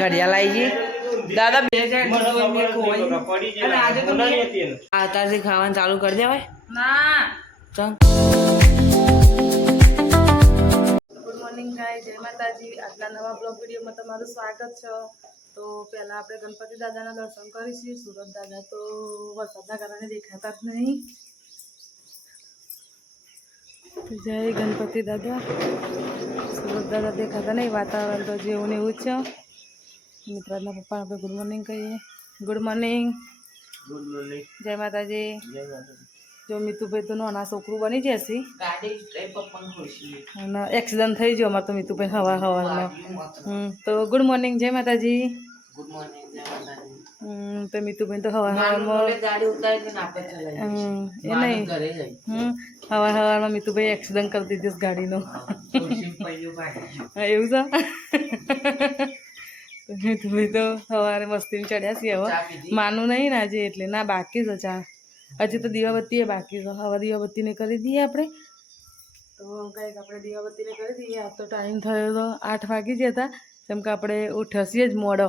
ઘડિયાળ આવી ગઈ. દાદા બે અત્યારથી ખાવાનું ચાલુ કરી દેવાય ગુડ મોર્નિંગ ગાય જય માતાજી. આટલા નવા બ્લોગ વિડીયોમાં તમારું સ્વાગત છે. તો પહેલાં આપણે ગણપતિ દાદાના દર્શન કરીશું. સુરત દાદા તો વરસાદના કારણે દેખાતા જ નહીં. જય ગણપતિ દાદા. સુરત દાદા દેખાતા નહીં. વાતાવરણ તો જેવું ને એવું જ છે. મિત્રાજના પપ્પા આપણે ગુડ મોર્નિંગ કહીએ. ગુડ મોર્નિંગ ગુડ મોર્નિંગ જય માતાજી. જય માતાજી. જો મિતુભાઈ તો નાના છોકરું બની જશે અને એક્સિડન્ટ થઈ ગયો અમારે તો મિતુભાઈ હવા હવાનો હમ તો ગુડ મોર્નિંગ જય માતાજી. ગુડ મોર્નિંગ જય માતાજી. હમ તો મિતુભાઈ તો હવા હમ, એ નહીં. હવાર હવારમાં મિતુભાઈ એક્સિડન્ટ કરી દીધી ગાડીનો. એવું છે? તો તો સવારે મસ્તી ચડ્યા છીએ હવે. માનું નહીં ને આજે એટલે. ના બાકી છે ચા. હજી તો દીવાબત્તી એ બાકી છે. હવે દીવાબત્તીને કરી દઈએ આપણે. તો કંઈક આપણે દીવાબત્તીને કરી દઈએ. આ તો ટાઈમ થયો તો આઠ વાગી જ હતા. કેમ કે આપણે ઉઠસીએ જ મોડો.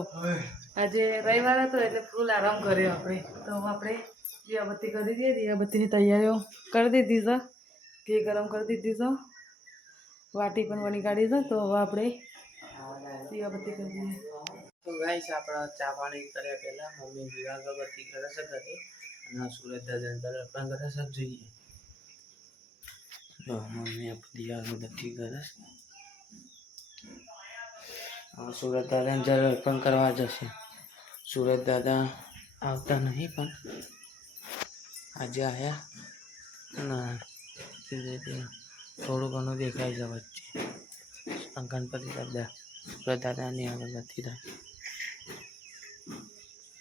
આજે રવિવાર હતો એટલે ફૂલ આરામ કર્યો આપણે. તો આપણે દીવાબત્તી કરી દઈએ. દીવાબત્તીની તૈયારીઓ કરી દીધી છે. ઘી ગરમ કરી દીધી છે. વાટી પણ વણી કાઢી છે. તો હવે આપણે દીવાબત્તી કરી દઈએ. તો ગાઈસ, આપણા ચા પાણી કર્યા પહેલા મમ્મી દીવા અગરબત્તી કરે છે ઘરે અને સુરત દાદા દર્પણ કરે છે જોઈએ. જો મમ્મી આપણે અગરબત્તી કરે છે. સુરત દાદાને જ્યારે અર્પણ કરવા જશે. સુરત દાદા આવતા નહીં પણ આજે આવ્યા અને થોડું ઘણું દેખાય છે વચ્ચે. ગણપતિ દાદા, સુરત દાદાની અગરબત્તી થાય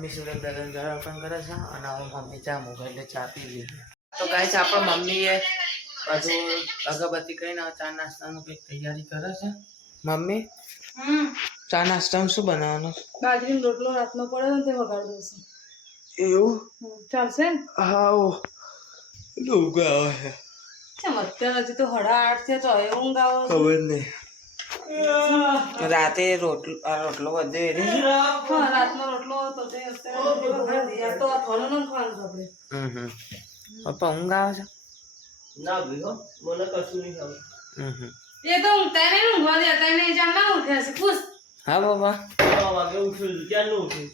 મમ્મી સુરત દાદાને ઘર અર્પણ કરે છે અને હવે મમ્મી ચા મૂકે એટલે ચા પી લીધી તો ગાય છે આપણા મમ્મીએ બધું અગરબત્તી કરીને ચા નાસ્તાનું કંઈક તૈયારી કરે છે. Mummy hmm. ચા નાસ્તામાં શું બનાવવાનું? બાજરીનો રોટલો રાતનો પડે ને તે વગાડી દેશે એવું? ચાલશે ને? હા ઓ ઊંઘ આવે. છે અત્યારે હજી તો હડા આઠ છે તો હવે ઊંઘ આવે? ખબર નહીં. રાતે રોટલો રોટલો વધે એ રાતનો રોટલો હતો પપ્પા ઊંઘ આવે છે? ના ભીગો મને કશું નહીં હમ એ તો ઊંઘતા નહીં ઊંઘવા દે તને નહીં જાણ ના ઊંઘે છે ખુશ. હા બાબા વાગે ઉઠ્યું ક્યાં નું ઉઠ્યું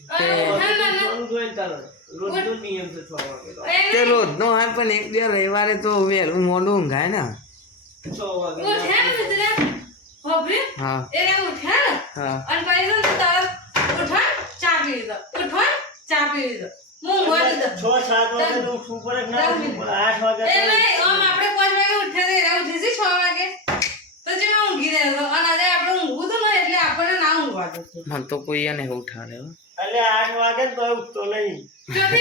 તે ના, ના, હોય પણ એક બે રવિવારે તો વહેલું મોડું ઊંઘાય ને. હા. એ ઉઠ્યા અને પછી તરત ઉઠા ચા પી લીધો. ઉઠા ચા પી લીધો. હું ઊંઘવા દીધો છ સાત વાગે ઉઠવું પડે ના વાગે આમ આપણે પાંચ વાગે ઉઠ્યા હતા, એના ઉઠી છે વાગે. તો જે મેં ઊંઘી રહેલો. અને આજે આપણે ઊંઘું તો ને એટલે આપણને ના ઊંઘવા દેતું મને તો કોઈ એને ઉઠાડે એટલે આઠ વાગે તો ઉઠતો નહીં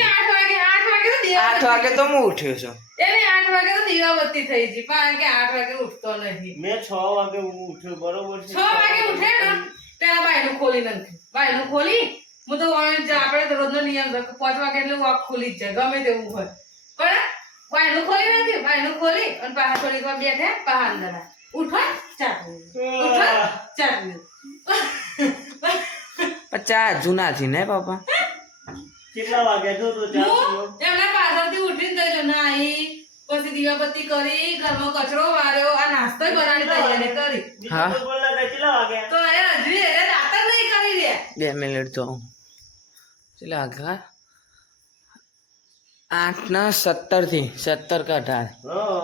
આઠ વાગે આઠ વાગે તો દીવા આઠ વાગે તો હું ઉઠ્યો છું. એને આઠ વાગે તો દીવાબત્તી થઈ ગઈ પણ કે આઠ વાગે ઉઠતો નથી મેં છ વાગે ઉઠ્યો બરોબર છે? છ વાગે ઉઠે ને પેલા બાયનું ખોલી નાખ્યું બાયનું ખોલી હું તો આપણે તો રોજનો નિયમ છે પાંચ વાગે એટલે વાક ખોલી જ જાય ગમે તેવું હોય. પણ બાયનું ખોલી નાખ્યું બાયનું ખોલી અને પાછા થોડીક વાર બેઠે બહાર અંદર આવ્યા. ઉઠો ચા પીવું ઉઠો ચા જૂનાથી ને પપ્પા કેટલા વાગે જો તો ચા એમને પાછળથી ઉઠીને તો ના નાહી પછી દીવાબત્તી કરી ઘરમાં કચરો વાર્યો આ નાસ્તો બનાવવાની તૈયારી કરી. હા. કેટલા વાગે? તો એ હજી એ રાત જ નહીં કરી રે બે મિનિટ તો કેટલા આગળ આઠ ના સત્તરથી સત્તર કે અઢાર.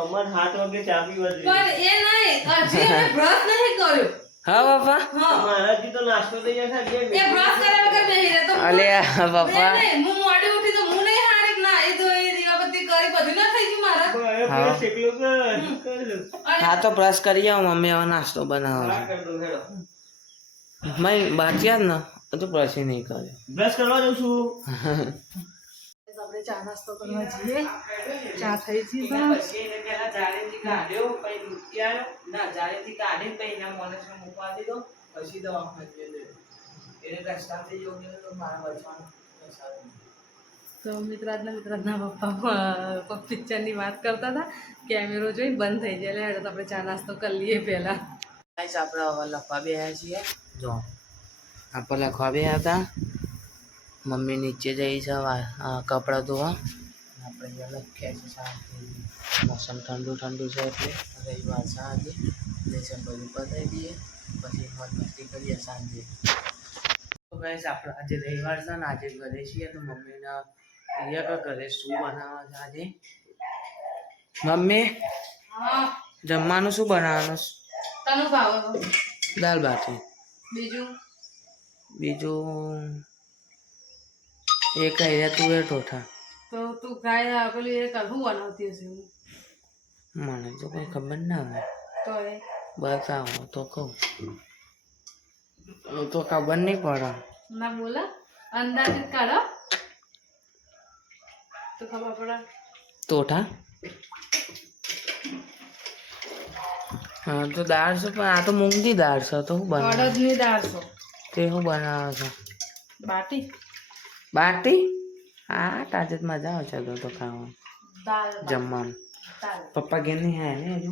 પણ એ નહીં હજી બ્રશ નહીં કર્યો. હા પપ્પા હા. મારાથી તો નાસ્તો થઈ જશે એ બ્રશ કર્યા વગર બેહી રહે તો અલે બાપા. હું મોડી ઉઠી તો હું નહીં હારી ના એ તો એ દીવાબત્તી કરી બધું ના થઈ ગયું મારા. હા. પેલો શેકલો કર, કરી દઉં. અને હા તો બ્રશ કરી આવો મમ્મી હવે નાસ્તો બનાવો મેં બાચ્યા જ ને તો બ્રશ નહીં કર્યો. બ્રશ કરવા જઉં છું. આપણે ચા નાસ્તો કરવા જઈએ. ચા થઈ ગઈ પછી તો મારા બચવાનું સારું તો મિત્રાજના મિત્રાજના પપ્પા પિક્ચરની વાત કરતા હતા કેમેરો જોઈ બંધ થઈ જાય. એટલે આપણે ચા નાસ્તો કરી લઈએ પહેલાં. આપણે હવે લખવા બેહ્યા છીએ. જો આપણે લખવા બેહ્યા હતા. મમ્મી નીચે જઈ છે કપડાં ધોવા. આપણે અલગ લખ્યા છે મોસમ ઠંડુ ઠંડુ છે એટલે રવિવાર સાંજે લેસન બધું પતાવી દઈએ પછી મોજ મસ્તી કરીએ સાંજે. તો ગાઈસ આપણે આજે રવિવાર છે ને આજે ઘરે છીએ તો મમ્મીના કહીએ કે ઘરે શું બનાવવા છે આજે? મમ્મી જમવાનું શું બનાવવાનું? તનું ભાવ દાલ બાટી બીજું? બીજું એક આઈડિયા તુવેર ટોઠા તો તું કાંઈ પેલી એ કરવું બનાવતી હશે મને તો કોઈ ખબર ના હોય. તો એ. બતાવો તો કહું. હું તો ખબર નહીં પડે. ના બોલા અંદાજિત કાઢો તો ખબર પડે. તોઠા હા તો દાળ છે પણ આ તો મૂંગની દાળ છે તો હું બનાવે? દાળ છો. તે શું બનાવે છે? બાટી? બાટી? હા તાજે જ મજા આવશે તો તો ખાવાનું જમવાનું. પપ્પા ઘેર નહીં હે ને હજુ?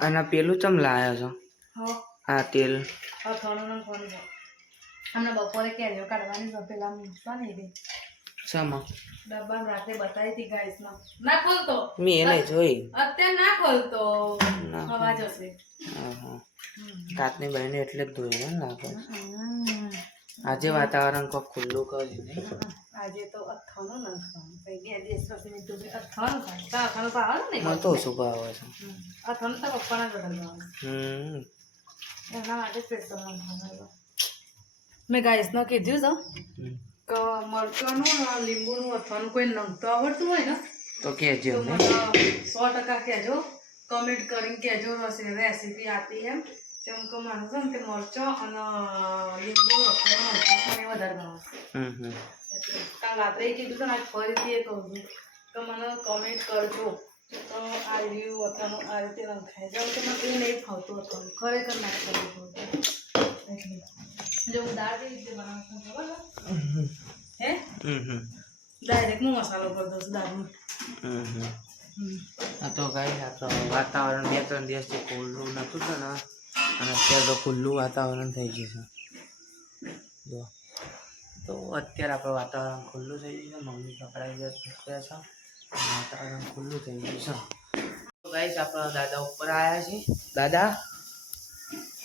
અને પેલું ચમ લાવ્યો છો? હા. તેલ. હમણાં બપોરે કેરીઓ કાઢવાની છે પેલા મૂકવાની હતી. શામાં? ડબ્બા રાત્રે બતાવી હતી ગાઈસમાં ના ખોલતો. મેં એને જોઈ. અત્યારે ના ખોલતો. હવા જશે હા કાચની બહેને એટલે જ ધોઈ ને લાગે. આજે વાતાવરણ કો ખુલ્લું કર્યું આજે તો અથાણું ના ખાવાનું. કઈ બે દિવસ પછી મેં કે અથાણું ખાય તો અથાણું ભાવે ને મને તો ઓછું ભાવે છે. અથાણું તો પપ્પાના ઘરે ભાવે હમ. એના માટે સ્પેશિયલ બનાવ્યું મેં ગાઈસનો કીધું છે કે મરચાંનું લીંબુનું અથાણું કોઈ નમતું આવડતું હોય ને તો કહેજો તો સો ટકા કહેજો. કમેન્ટ કરીને કહેજો રસી રેસીપી આપી એમ. મને છે ને તે મરચાં અને લીંબુ અને વધારે ભાવે હમ હમ એટલે કાલ રાત્રે કીધું હતું ને આજ ફરીથી એ કહું છું તો મને કમેન્ટ કરજો તો આ રહ્યું અથાણું આ રીતે નખાય જાવ તો મને એ નહીં ફાવતું હતું ખરેખર ના કરવું એટલે જો હું દાળ કેવી રીતે બનાવું છું ખબર હે હમ હમ ડાયરેક્ટ હું મસાલો કરી દઉં છું દાળમાં તો કઈ આ તો વાતાવરણ બે ત્રણ દિવસથી કોલ્ડ નતું છે ને અને અત્યારે તો ખુલ્લું વાતાવરણ થઈ ગયું છે. જો. તો અત્યારે આપણે વાતાવરણ ખુલ્લું થઈ ગયું છે. મમ્મી કપડા ગયા છે. વાતાવરણ ખુલ્લું થઈ ગયું છે. તો ગાઈસ આપણા દાદા ઉપર આવ્યા છે દાદા?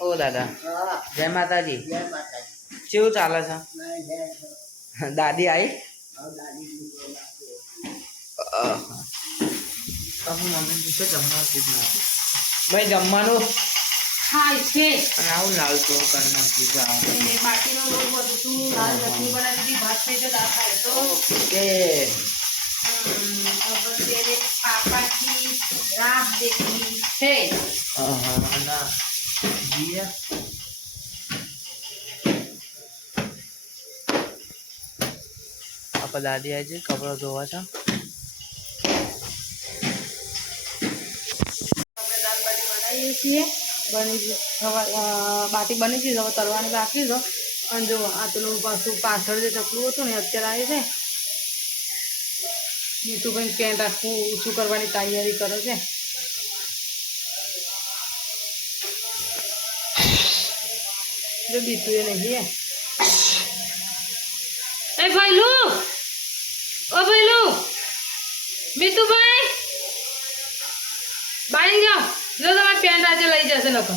ઓ દાદા. જય માતાજી. કેવું ચાલે છે? દાદી આવી તમે મમ્મી પૂછો જમવાનું ભાઈ જમવાનું? ખાય છે. અને આવું લાલ તો કરી નાખ્યું છે આ. એ બાકીનો લોટ બધું તું દાળ ચટણી બનાવી દીધી ભાત થઈ ગયો દાળ ખાય તો. ઓકે. હમ, હવે તેને પાપાથી રાહ દેખી છે. આહા, ના. જીએ આપણે દાદી આવી છે કપડાં ધોવા છે. આપણે દાળ બાટી બનાવીએ છીએ. બની બાટી બની ગઈ, હવે તરવાની બાકી છે. અને જો, આ પેલું પાછું પાછળ જે ચકલું હતું ને અત્યારે આવી છે. નીતુભાઈ પેન્ટ આખું ઊંચું કરવાની તૈયારી કરે છે. જો બીતું એ નહીં એ ભાઈલું! ઓ ભાઈલું! બીતુભાઈ! બાઈ જાઓ. જો તમારે પેન્ટ આજે લઈ જશે લોકો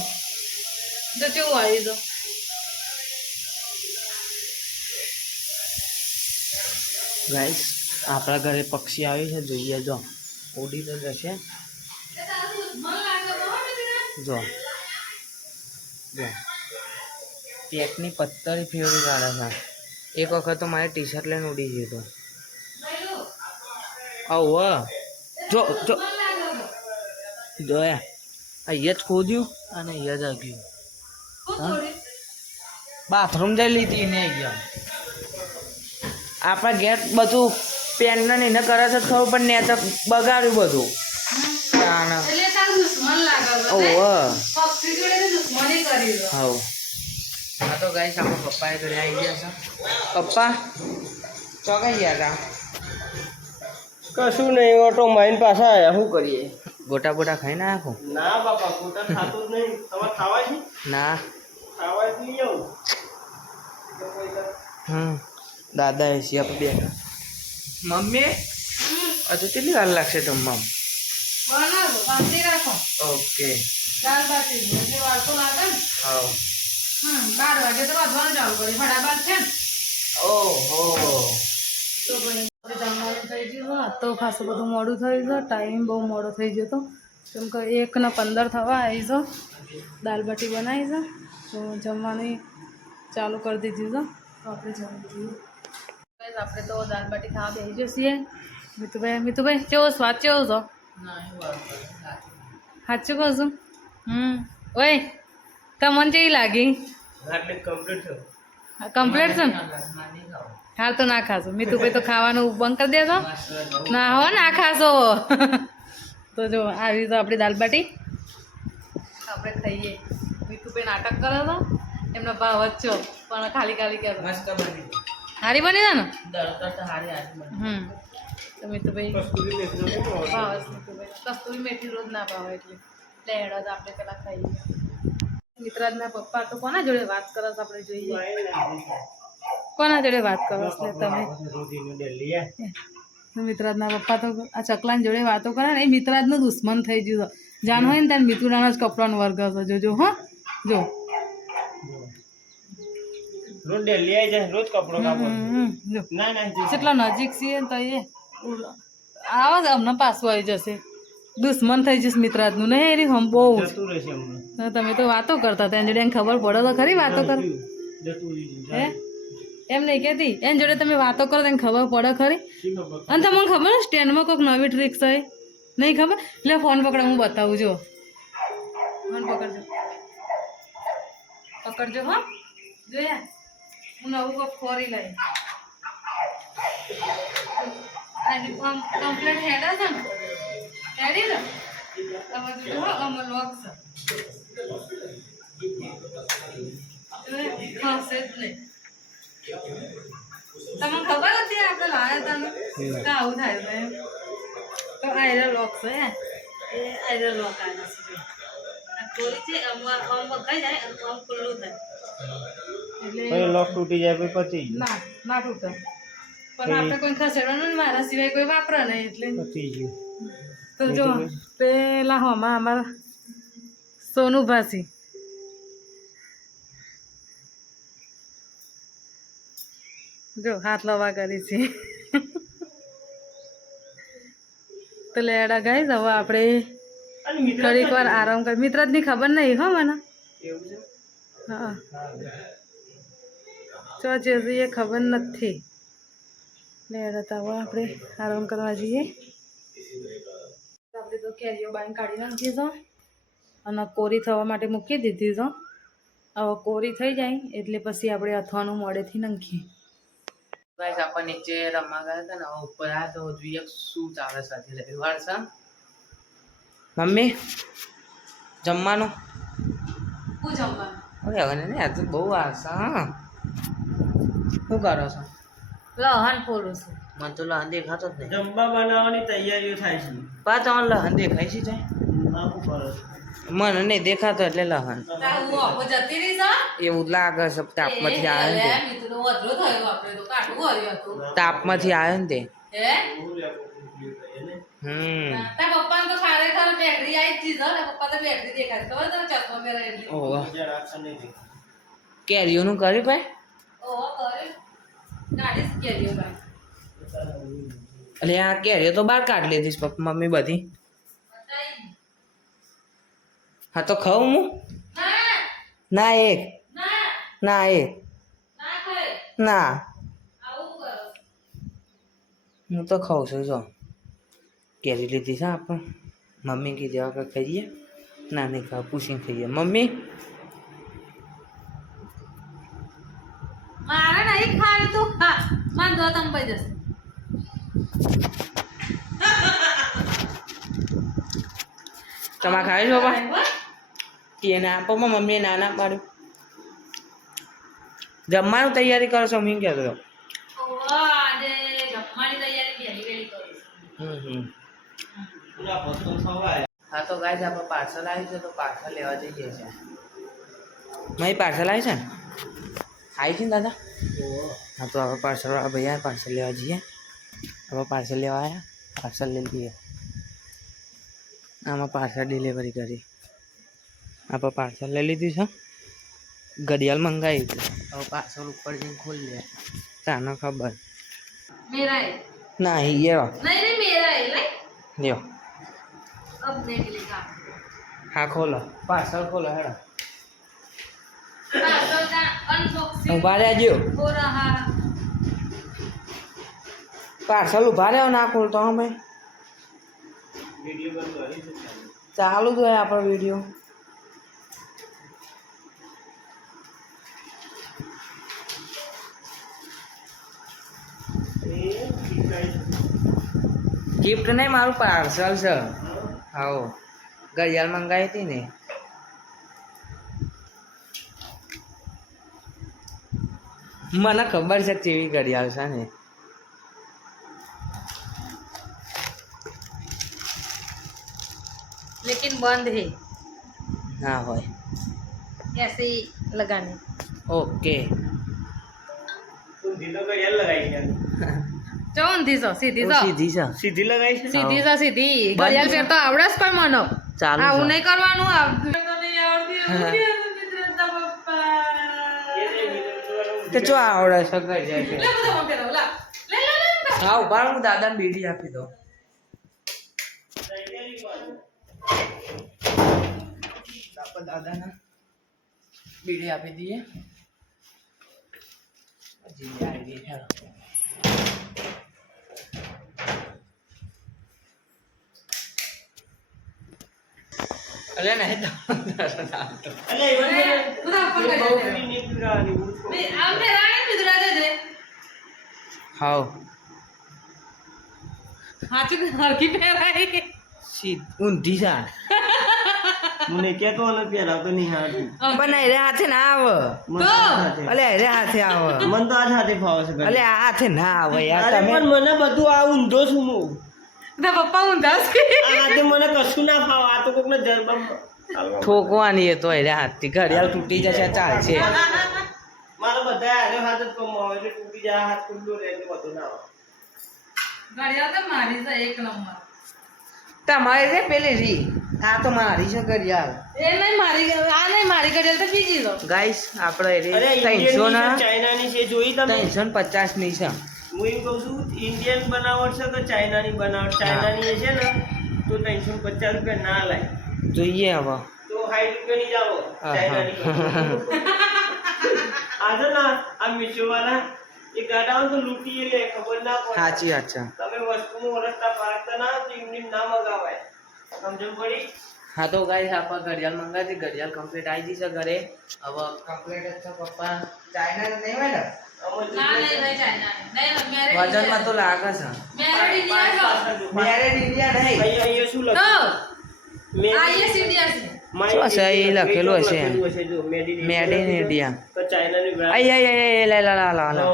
જો કેવું આવી દો ગાઈસ આપણા ઘરે પક્ષી આવી છે. જોઈએ જો. ઉડી તો જશે. જો. જો. પેકની પથ્થરી ફેરવી કાઢે છે. એક વખત તો મારે ટી શર્ટ લઈને ઉડી ગયું હતું. આવું. જો જો. જોયા અહીંયા જ ખોદ્યું અને અહીંયા જ આગયું બાથરૂમ જઈ લીધી ને ગયા. આપણા ઘેર બધું પેન ને એને કરે છે ખબર પણ ને તો બગાડ્યું બધું. પપ્પા? ચોકાઈ ગયા હતા? કશું નહીં ઓટો માઈન પાછા આવ્યા શું કરીએ? ગોટા બોટા ખાઈ નાખો? ના બાપા ગોટા ખાતું જ નહીં. તમારે ખાવા છે? ના. ખાવા જ નહીં આવું. હમ દાદા એસી આપણે બેઠા. મમ્મી હજુ કેટલી વાર લાગશે જમવામાં? બનાવો બાંધી રાખો. ઓકે. દાળ બાટી એટલે વાળતો લાગે ને. હા હમ બાર વાગે તો વાંચવાનું ચાલુ કરી ફટાફટ છે ને. ઓહો. તો થઈ ગયો તો ખાસું બધું મોડું થઈ ગયું ટાઈમ બહુ મોડો થઈ ગયો તો. કેમ કે એકને પંદર થવા આવી છે. દાલ બાટી બનાવી છે. તો જમવાની ચાલુ કરી દીધી છે. તો આપણે જમી Guys, આપણે તો દાલ બાટી ખાવા બેસી જઈએ મિતુભાઈ મિતુભાઈ કેવો સ્વાદ કેવો છો? સાચું કહું છું? હમ. ઓય તમને કેવી લાગી? કમ્પ્લીટ છે કમ્પ્લીટ છે ને? હાલ તો ના ખાશો. મિતુભાઈ તો ખાવાનું બંધ કરી દેશો ના હો ના ખાશો. તો જો આવી તો આપણી દાલ બાટી. આપણે ખાઈએ. મિતુભાઈ નાટક કરો છો. એમનો ભાવ વચ્ચો પણ ખાલી ખાલી કરો હારી બની ને? હારી હારી હમ. તો મિતુભાઈ? ભાવ કસ્તુરી મેથી રોજ ના ભાવે એટલે. એટલે હેડો તો આપણે પેલા ખાઈએ. મિત્રાજના પપ્પા તો કોના જોડે વાત કરો આપણે જોઈએ. કોના જોડે વાત કરો છો તમે? મિત્રાજના પપ્પા તો આ ચકલાની જોડે વાતો કરે ને એ મિત્રાજનો દુશ્મન થઈ ગયું જાણ હોય ને ત્યારે મિતુરાનો જ કપડાનો વર્ગ હશે. જોજો હો. જો. જેટલા નજીક છીએ તો એ આવા અમને પાછું આવી જશે. દુશ્મન થઈ જશે મિત્રાજનું. ને એરી હમ બહુ હમણાં. તમે તો વાતો કરતા ત્યાં જોડે ખબર પડે તો ખરી વાતો કર. હે? એમ નહીં કહેતી. એની જોડે તમે વાતો કરો તને ખબર પડે ખરી. અને તમને ખબર ને સ્ટેન્ડમાં કોઈક નવી ટ્રિક્સ હોય નહીં ખબર? એટલે ફોન પકડો, હું બતાવું જો ફોન પકડજો. પકડજો, હા. જોયા હું નવું કોક ખોરી લઈ. કમ્પ્લેટ હેડા છે ને? હેડી ને તમે જ નહીં. તમને ખબર હતી આપણે લાવ્યા હતા તો આવું થાય છે તો આયરા લોક છે એ આયરા લોક આવ્યા છે. આ છે આમ આમ વખાઈ જાય અને આમ ખુલ્લું થાય. એટલે લોક તૂટી જાય પછી ના ના તૂટે. પણ આપણે કોઈ ખસેડવાનું ને મારા સિવાય કોઈ વાપરે નહીં એટલે. ગયું. તો જો પેલા હોમાં અમારા સોનુ જો હાથ લવા કરી છે. તો લેડા ગાઈ હવે આપણે થોડીક વાર આરામ કરી. મિત્રજની ખબર નહીં હો મને. હા. ચો છે એ ખબર નથી. લેડા તો હવે આપણે આરામ કરવા જઈએ. આપણે તો કેરીઓ બાઈ કાઢી નાખી છો. અને કોરી થવા માટે મૂકી દીધી છો. હવે કોરી થઈ જાય એટલે પછી આપણે અથવાનું મોડેથી નાખીએ. ગાઈસ આપણે નીચે રમવા ગયા હતા ને ઉપર આ તો જોઈએ શું ચાલે છે આજે રવિવાર છે. મમ્મી જમવાનું? હું જમવાનું. હવે હવે ને આજે બહુ આશા હા. શું કરો છો? લહન ફોડું છું. મને તો લહન દેખાતો જ નહીં. જમવા બનાવવાની તૈયારીઓ થાય છે. પા તમારે લહન દેખાય છે છો? મને નહીં દેખાતો એટલે લહન એવું લાગે છે તાપમાંથી આવ્યો ને તાપમાંથી આવ્યો ને તે. હમ. આવી છે ને કર્યું ભાઈ? કેરીઓ એટલે આ કેરીઓ તો બહાર કાઢી લીધી મમ્મી બધી. હા તો ખાઉં હું ના ના એક ના ના એક ના ખાય ના આવું કરો હું તો ખાઉં છું જો કેરી લીધી છે આપણે મમ્મી કીધી હવે કાંઈ ખાઈએ ના નહીં ખાવ પૂછીને ખાઈએ મમ્મી મારે નહીં ખાવી તું ખા મને બાંધો તમે પઈ જશે તમારે ખાઈ છો બા એને એના પપ્પા મમ્મીએ ના ના પાડ્યું. જમવાનું તૈયારી કરો છો મીન કહેતો હતો. હા તો ગાય આપણે પાર્સલ આવ્યું છે તો પાર્સલ લેવા જઈએ છીએ. મારી પાર્સલ આવી છે? ને આવી છે ને દાદા? હા તો આપણે પાર્સલ ભૈયા પાર્સલ લેવા જઈએ. હવે પાર્સલ લેવા આવ્યા પાર્સલ લઈ લઈએ. આમાં પાર્સલ ડિલિવરી કરી. आप पार्सल ले ली थी घड़ियाल मंगाई थी अब पार्सल ऊपर जिन खोल लिया ता ना खबर मेरा है ना ही ये रहा नहीं नहीं मेरा है नहीं यो अब नहीं मिलेगा हाँ खोलो पार्सल खोलो है ना पार्सल का अनबॉक्सिंग ऊपर आ जियो हो रहा है पार्सल ऊपर ना खोलता हूँ मैं चालू तो है यहाँ वीडियो ગિફ્ટ નહીં મારું પાર્સલ છે આવો ઘડિયાળ મંગાવી હતી ને મને ખબર છે કેવી ઘડિયાળ છે ને लेकिन बंद है ના હોય ऐसे ही लगाने ઓકે તું ઢીલો ઘડિયાળ લગાવી છે જો ઊંધી સીધી સીધી છે સીધી લગાવી છે સીધી છે સીધી. બંધ ફેર તો આવડે છે પણ મને? ચાલો હા હું નહીં કરવાનું આ તો નહીં આવડતી જે તે ચો આવડે છે. હા ઊભા હું દાદાને બીડી આપી દો દાદાને બીડી આપી દઈએ. હજી આવી હેલો અલે નહીં તો અલે બધા નહીં પીવડાવવાની, હું મે- આમે મેરા હે દે દે. હાવ હાચું હરકી પહેરાઈ સી ઉન છે મને કહેતો અને પહેરાવતો નહીં હાથે. પણ અરે હાથે ના આવે. અલે અરે હાથે આવે. મને તો આ જ હાથે ફાવે છે અલે આ હાથે ના આવે યાર તમે પણ મને બધું આ ઊંધો છું હું. પપ્પા ઊંધા છે. આ મને કશું ના ફાવે. આ તો કોકને જરબામાં ઠોકવાની એ તો અરે હાથથી ઘડિયાળ તૂટી જશે ચાલશે. મારા બધા હારે હાથ જ કમો આવે એટલે તૂટી જાય હાથ ખુલ્લો રહે એટલે બધું ના આવે. ઘડિયાળ તો મારી છે એક નંબર. તમારે છે પેલી રી. આ તો મારી છે ઘડિયાળ. એ નહીં મારી આ નહીં મારી ઘડિયાળ તો બીજી લો ગાઈસ આપણે અરે ત્રણસો ના ઇન્ડિયન ચાઇનાની છે જોઈ તમે? ત્રણસો ને પચાસની છે. હું એમ કહું છું ઇન્ડિયન બનાવટ છે કે ચાઇનાની બનાવટ? ચાઇનાની છે ને તો ત્રણસો પચાસ રૂપિયા ના લાય. જોઈએ હવે. તો સાઠ રૂપિયાની જાવ ચાઇનાની આજે ના. આ મીશો વાળા એ ગાડા તો લૂંટી લે ખબર ના પડે. સાચી વાત છે. તમે વસ્તુમાં ઓળખતા પારખતા ના તો ના મંગાવાય. સમજણ પડી? હા તો ગાઈસ આપણે ઘડિયાળ મંગાવી ઘડિયાળ કમ્પ્લીટ આવી જશે છે ઘરે. હવે કમ્પ્લીટ જ છે પપ્પા. ચાઇના નહીં હોય ને? તો લાગે છે. મેરેડ ઇન્ડિયા નહીં. અહીંયા અહીંયા શું લખ્યું આ ઇન્ડિયા છે. શું એ લખેલું હશે. લખેલું હશે જો, Made in made in India તો ચાઇનાની brand. આઈ આઈ આઈ આઈ લા લા લા લા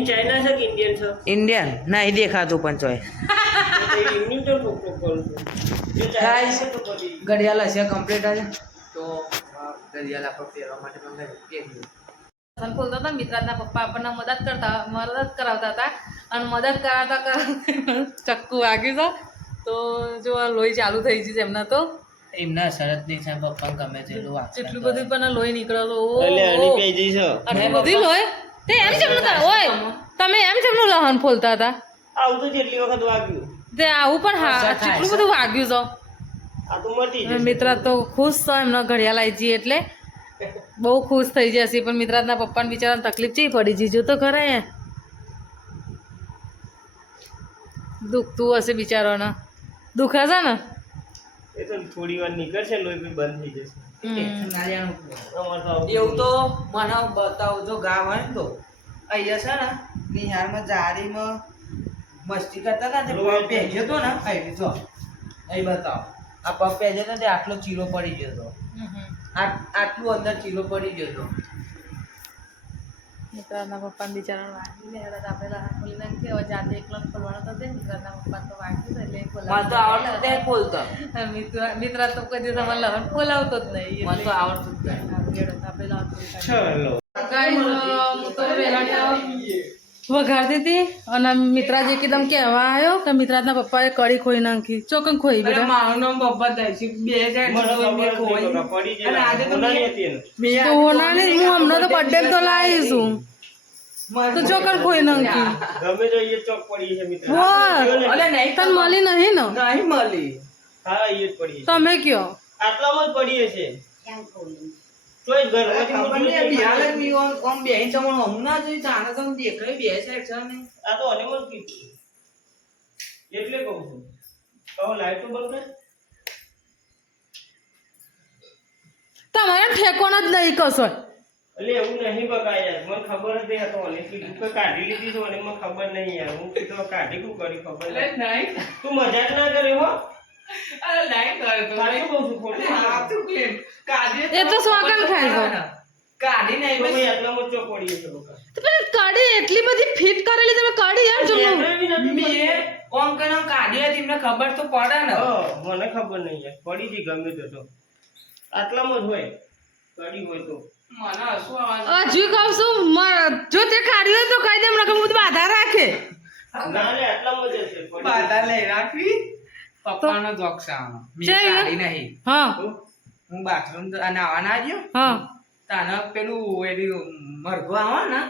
શું લખ્યું છે? છે કે ઇન્ડિયન છે? ઇન્ડિયન ના એ દેખાતું પણ ચોય છું. છે પછી ઘડિયાળ હશે કમ્પ્લીટ આજે? તો ઘડિયાળ આપણે પહેરવા માટે મને સન ખોલતા હતા મિત્રાના પપ્પા આપણને મદદ કરતા મદદ કરાવતા હતા. અને મદદ કરાવતા કરાવતા ચક્કુ વાગ્યું છે. તો જો આ લોહી ચાલુ થઈ ગઈ છે એમના તો. એમના શરતની છે પપ્પા ગમે તેટલું વાંચતા એટલું બધું પણ લોહી નીકળ્યો તો બધી લોહી? તે એમ કેમ નતા? ઓય તમે એમ જેમનું લહન ફોલતા હતા? આવું તો જેટલી વખત વાગ્યું. તે આવું પણ હા કેટલું બધું વાગ્યું છો આ તો મરતી જશે. મિત્ર તો ખુશ છે એમનો ઘડિયાળ આવી જઈએ એટલે. બહુ ખુશ થઈ જશે પણ મિત્રાના પપ્પાને બિચારાને તકલીફ ચી પડી? જીજુ તો ખરા એ. દુખતું હશે બિચારોને. દુખે છે ને? એ તો થોડી વાર નીકળશે લોહી બંધ થઈ જશે. એવું તો મને બતાવજો ગા હોય ને તો. અહીંયા છે ને બિહારમાં જાળીમાં મસ્તી કરતા હતા ને તે તો પહેર્યો હતો ને. અહીં જો અહીં બતાવો. આ પગ પહેર્યો હતો ને આટલો ચીરો પડી ગયો હતો. આટલું અંદર ચીરો પડી ગયો હતો. મિત્રના પપ્પાને બિચારા વાગી એટલે આપણે રાહ ખોલી નાખી હવે જાતે એકલો ખોલવાનો તો દે મિત્રના પપ્પા તો વાગી છે એટલે મને તો આવડતું તે બોલતો. મિત્ર મિત્ર તો લહણ જ નહીં મને આવડતું જ નહીં. વઘારતી હતી. અને મિત્રાજ એકદમ કહેવા આવ્યો કે મિત્રાના પપ્પાએ કડી ખોઈ નાખી. ચોકન ખોઈ બેટા મારું નામ દઈશી બે હજાર જ ખોઈ. અને આજે તો. મેં- હોનાની હતી એને. મેં તો હોનાની હું હમણાં તો બર્થડે તો લાવીશું. તો ચોકર કોઈ નંકી ગમે તો એ ચોક પડી છે મિત્ર. વાહ. અરે નહીં તન મળી નહીં ને? નહીં મળી. હા એ જ પડી છે. તમે કયો? આટલામાં જ પડી છે. તોય ઘરમાંથી ખબર બિહાર જ. બી તો દેખાય સાઈડ છે ને. આ તો અને મત કીધું. એટલે કહું છું. કહો લાઈટ તો બંધ કર. તમારે ઠેકોણ જ નહીં કશો. એટલે એવું નહીં બકા યાર મને ખબર જ હતો. અને કીધું કે કાઢી લીધી છો અને મને ખબર નહીં યાર. હું કીધું કાઢી કું કરી ખબર નહીં. તું મજાક ના કરે હો. તો. તો તો ખબર તો પડે ને. મને ખબર નહીં યાર. પડી હતી ગમે તે તો. આટલામાં જ હોય. કડી હોય તો. હજુ કહું છું જો તે ખાડી હોય તો કહી દે મને હું બાધા રાખે. બાધા લઈ રાખવી પપ્પાનો જોક છે આનો. મેં નહીં. હા. હું બાથરૂમ નાવા ના ગયો? હા. તાને પેલું એની મરઘો આવે ને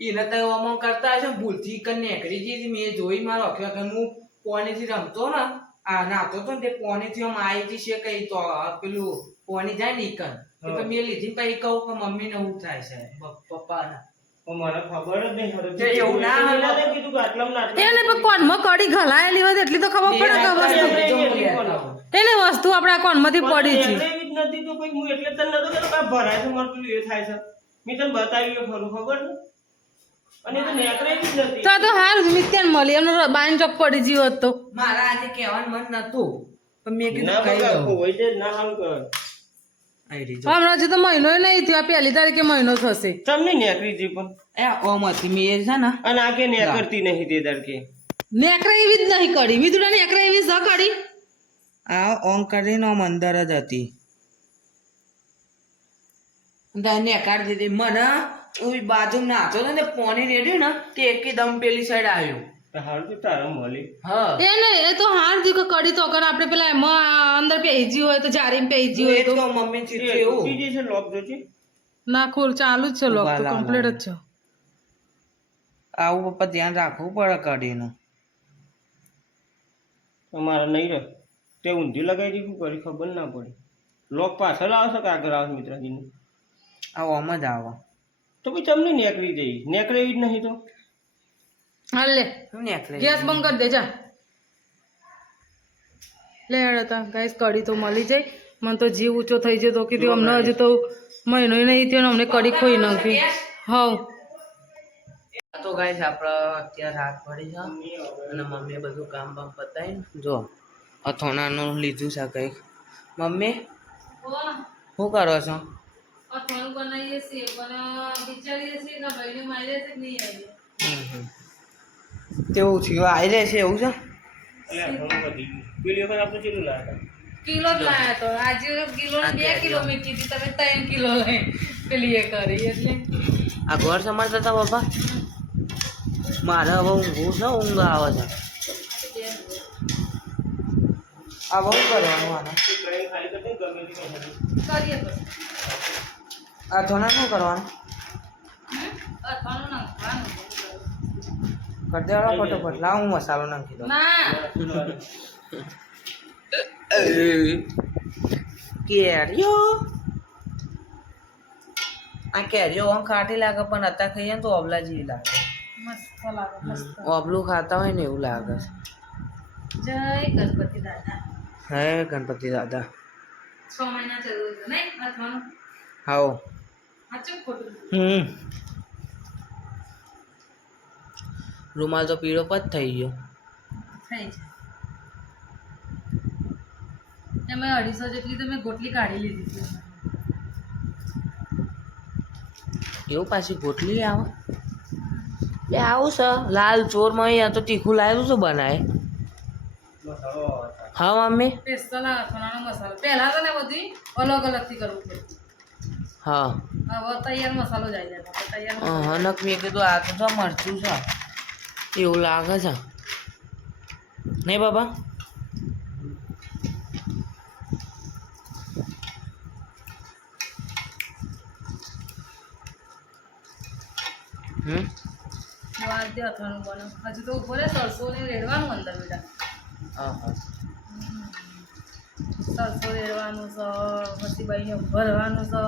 એને તો અમો કરતા છે ભૂલથી કઈ નીકળી ગઈ મેં જોઈ મારો અખ્યો કે હું પોણીથી રમતો ને આ નાતો તો ને તે પોણીથી આમ આવી છે કઈ તો પેલું પોણી જાય ને ઈકન એ તો મેં લીધી પછી કહું કે મમ્મીને એવું થાય છે. પપ્પાને. પણ મને ખબર જ નહીં હતી. એવું ના હોય. મેં ના કીધું કે આટલામાં ને એને પણ કોનમાં કડી ઘલાયેલી હોય એટલી તો ખબર પડે કે વસ્તુ વસ્તુ આપણા કોનમાંથી પડી છે. નથી તો કોઈ હું એટલે તને નતો કે આ ભરાય છે મારે પેલું એ થાય છે. મેં તને બતાવ્યું ખરું ખબર ને અને તો નેકળે જ નથી. તો તો હાર મિત્યાન મળી? એમનો બાઈન ચોક પડી ગયો હતો. મારા આજે કહેવાનું મન નતું. પણ મેં કીધું ના હોય ના હાલ કર. હમણાં હજી તો મહિનો નહીં થયો. આ પહેલી તારીખે મહિનો થશે. તમને નેકળી હતી પણ. એ ઓમ હતી મેં એ છે ને. અને આ કે નેકળતી નહીં તે દર કે. નેકરા એવી જ નહીં કરી. વિધુડા નેકરા એવી જ કરી. આ ઓમ કરીને આમ અંદર જ હતી. તને કાઢી દીધી. મને બાજુ નાચો ને તે પોણી રેડી ને તે એકદમ પેલી સાઈડ આવ્યું. તો તારા મળી. હા. એ નહીં એ તો હાર દી કે કડી તો કર આપણે પેલા એમાં અંદર પહેજી હોય તો જારીમ પહેજી હોય તો તો. મમ્મી એ એવું. જશે લોક જોજે. ના ખોલ ચાલુ જ છે લોક તો કમ્પ્લીટ જ છે. આવું પપ્પા ધ્યાન રાખવું પડે કઢીનું. અમારે નહીં રહે. તે ઊંધી લગાવી દીધું કરી ખબર ના પડી. લોક પાછળ આવશે કે આગળ આવશે મિત્રજીને? આવો આમ જ આવો. તો પછી તમને નેકળી જઈ નેકળે એવી જ નહીં તો. હાલ લે. ગેસ બંધ કરી દે જા. લે હતા ગાઈસ કડી તો મળી જાય. મને તો જીવ ઊંચો થઈ જાય તો કીધું અમને હજુ તો મહિનો નહીં થયો અમને કડી ખોઈ નાખી. હવ. તો ગાઈસ આપણે અત્યારે રાત પડી છે અને મમ્મીએ બધું કામ બામ પતાવીને જો અથોણાનું લીધું છે કંઈક. મમ્મી શું કરો છો? અથોણું બનાવીએ છીએ પણ વિચારીએ છીએ કે ભાઈને મારી રહેશે કે નહીં આવી. કેવું થયું. આવી રહેશે એવું છે? એટલે ઘણું વધી ગયું. પેલી વખત આપણે કેટલું લાવ્યા કિલો જ લાયા તો. આજે કિલો ને બે કિલો મેં કીધી તમે ત્રણ કિલો લઈ પેલી એ કરી એટલે. આ ઘર સંભાળતા હતા બાપા મારે હવે ઊંઘવું છે ઊંઘ આવે છે. આ બહુ કરવાનું આને. ટ્રેન ખાલી કરતી ને ગમે તે વખતે. કરીએ તો આ થોડા શું કરવાનું અથાણું નાખવાનું કરી દેવાનો ફટોફટ. લાવ હું મસાલો નાખી દઉં. કેરીઓ. આ કેરીઓ આમ ખાટી લાગે પણ અત્યારે ખાઈએ ને તો ઓબલા જેવી લાગે. ઓબલું ખાતા હોય ને એવું લાગે. જય ગણપતિ દાદા. હે ગણપતિ દાદા. છ મહિના જરૂર નહીં? ખોટું? હમ. રૂમાલ તો પીળો પત થઈ ગયો. થઈ છે. એમાં અઢીસો જેટલી તો મેં ગોટલી કાઢી લીધી છે. એવું પાછી ગોટલી આવે? બે આવું છે. લાલ ચોરમાં અહીંયા તો તીખું લાવેલું શું બનાય? હા મમ્મી? મસાલો. પહેલા તો ને બધી અલગ અલગથી કરવું પડે હા. હવે તૈયાર મસાલો જ આવી જાય તૈયાર હા નકમી કીધું આ તો મરચું છે. એવું લાગે છે. નહીં બાબા? હમ? સ્વાદ દે અથાણું બને હજુ તો ઉપર સરસો ને રેડવાનું અંદર બેટા. હા હા સરસો રેડવાનું છે પછી બાઈને ભરવાનું છે.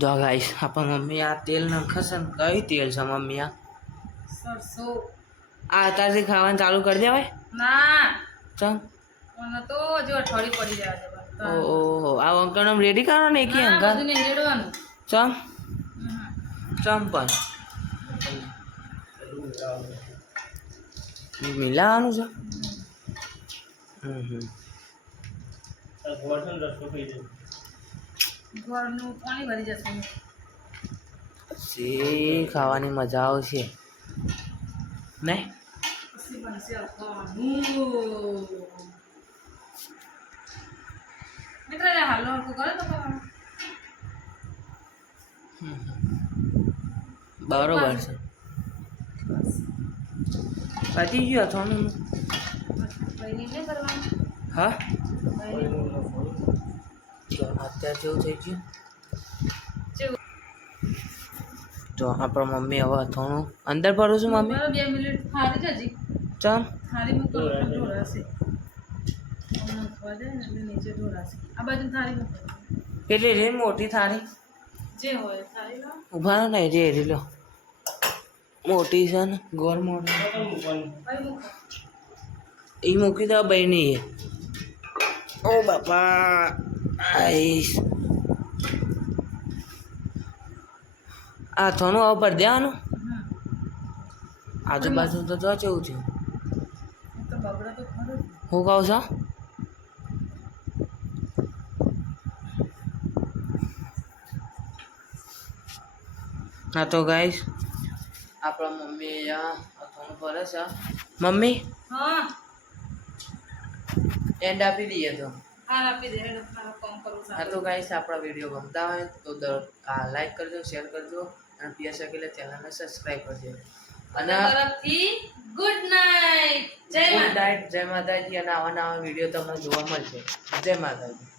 જો ગાઈસ આપણા મમ્મી આ તેલ નાખશે ને કયું તેલ છે મમ્મી આ સરસો આ અત્યારથી ખાવાનું ચાલુ કરી દેવાય ના ચમ મને તો હજુ અઠવાડિયું પડી જવા છે ઓહો આ અંકણ રેડી કરો ને એકી ના, અંકલ બધું નહીં રેડવાનું ચમ હમ. ચમ પણ મિલાવાનું છે હમ હમ ગોળ છે ને રસ્તો થઈ જાય ઘરનું પાણી ભરી જશે. પછી ખાવાની મજા આવશે? મિત્ર હાલો તો બરોબર છે. પતી ગયું અથવાનું? હા? અત્યારે જેવું થઈ ગયું. તો આપણા મમ્મી હવે અથાણું અંદર ભરું છું મમ્મી? બે મિનિટ. થારી જજી ચાલ. થાળી મૂકો નીચે આ બાજુ થાળી કેટલી રે મોટી થાળી. જે હોય થાળી લો. ઊભા ને રે લો. મોટી છે ને ગોળ મોટી. એ મૂકી. દો બહેની ઓ બાપા. આ થોનું હવે પર દેવાનું? હમ આજુબાજુ તો જો કેવું છે એ તો બગડે તો ખરું જ. હું કહું છું? હા તો ગાઈશ આપણા મમ્મી અહીંયા અથાણું ભરે છે. મમ્મી? હા. એન્ડ આપી દઈએ તો. હા તો ગાઈસ આપણા વીડિયો ગમતા હોય તો આ લાઈક કરજો શેર કરજો અને પીએસ શકીલે ચેનલને સબસ્ક્રાઇબ કરજો. અને તરફથી ગુડ નાઇટ જય માતાજી. જય માતાજી અને આવા નવા વીડિયો તમને જોવા મળશે. જય માતાજી.